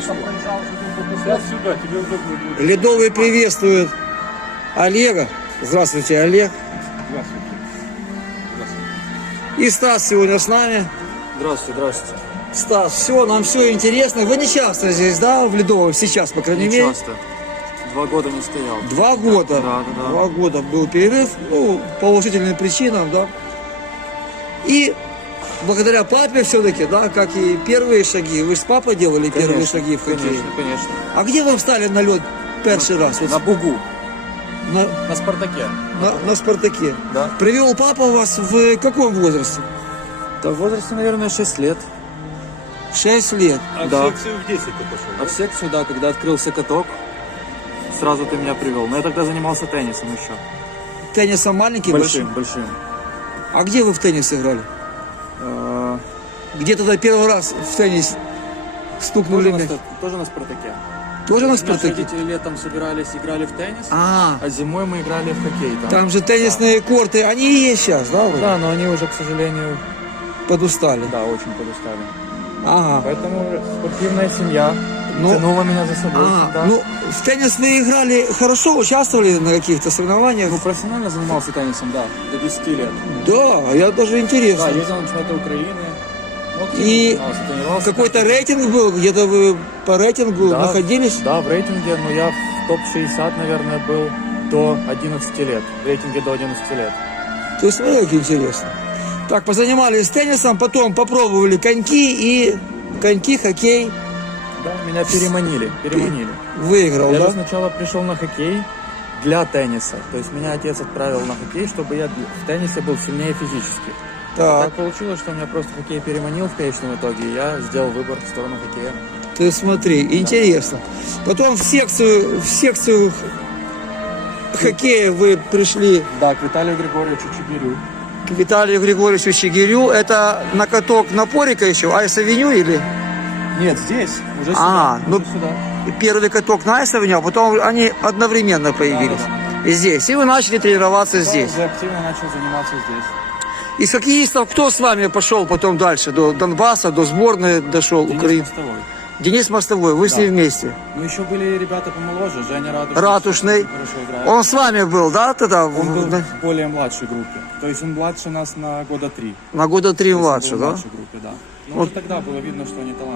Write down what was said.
сюда, тебе удобнее будет. Ледовый приветствует Олега. Здравствуйте, Олег. Здравствуйте. Здравствуйте. И Стас сегодня с нами. Здравствуйте, здравствуйте. Стас, все, нам все интересно. Вы не часто здесь, да, в Ледовом? Сейчас, по крайней Не мере. часто. Два года не стоял. Два года. Да, да, да. Два года был перерыв, ну, по уважительным причинам, да. И благодаря папе все-таки, да, как и первые шаги. Вы же с папой делали первые Конечно, шаги в хоккей. Конечно, конечно. А где вы встали на лед первый раз? Вот На Бугу, на, на Спартаке. на, на Спартаке. Да. Привел папа вас в каком возрасте? Да в возрасте, наверное, 6 лет. Шесть лет. А Да. в секцию в 10 ты пошел? А в секцию, да, когда открылся каток, сразу ты меня привел. Но я тогда занимался теннисом еще. Теннисом маленький, Большим, большим. большим. А где вы в теннис играли? Э, Где тогда первый раз в теннис стукнули? Тоже на, мяч? Спар- тоже на Спартаке. Тоже на Наши Спартаке? родители летом собирались, играли в теннис, А, а зимой мы играли в хоккей. Там. там же теннисные корты, они есть сейчас, да, вроде? Да, но они уже, к сожалению, Подустали. да, очень подустали. Ага. Поэтому спортивная семья Ну, тянула меня за собой А, всегда. ну, в теннис вы играли хорошо, участвовали на каких-то соревнованиях? Ну, профессионально занимался теннисом, да, до 10 лет. Да, я даже Да, интересно. ездил на чемпионаты Украины. Ну, И. Какой-то рейтинг был, где-то вы по рейтингу Да. находились? Да, в рейтинге, но я в топ-60, наверное, был до 11 лет. В рейтинге до 11 лет. То есть, ну, как интересно. Так, позанимались теннисом, потом попробовали коньки и коньки, хоккей Да, меня переманили, переманили. выиграл, Я да? же сначала пришел на хоккей для тенниса. То есть меня отец отправил на хоккей, чтобы я в теннисе был сильнее физически. Так Так, получилось, что меня просто хоккей переманил в конечном итоге, и я сделал выбор в сторону хоккея. ты смотри, интересно. Потом в секцию, в секцию хоккея вы пришли Да, к Виталию Григорьевичу Чигирю. к Виталию Григорьевичу Чигирю. Это на каток на Порика еще, Айс-Авеню или Нет, здесь, уже А, сюда. ну- уже сюда. первый каток на Айс-Авеню, а потом они одновременно появились. И здесь. И вы начали тренироваться Я здесь. уже активно начал заниматься здесь. Из хоккеистов кто с вами пошел потом дальше? До Донбасса, до сборной дошел Денис Украины? Мостовой. Денис Мостовой, вы с ним вместе. Ну, еще были ребята помоложе, Женя. Хорошо играет. Он с вами был, да, тогда? Он был в более младшей группе. То есть он младше нас на года три. На года три младше, да? младшей группе, да. Но Вот. уже тогда было видно, что они талантливые.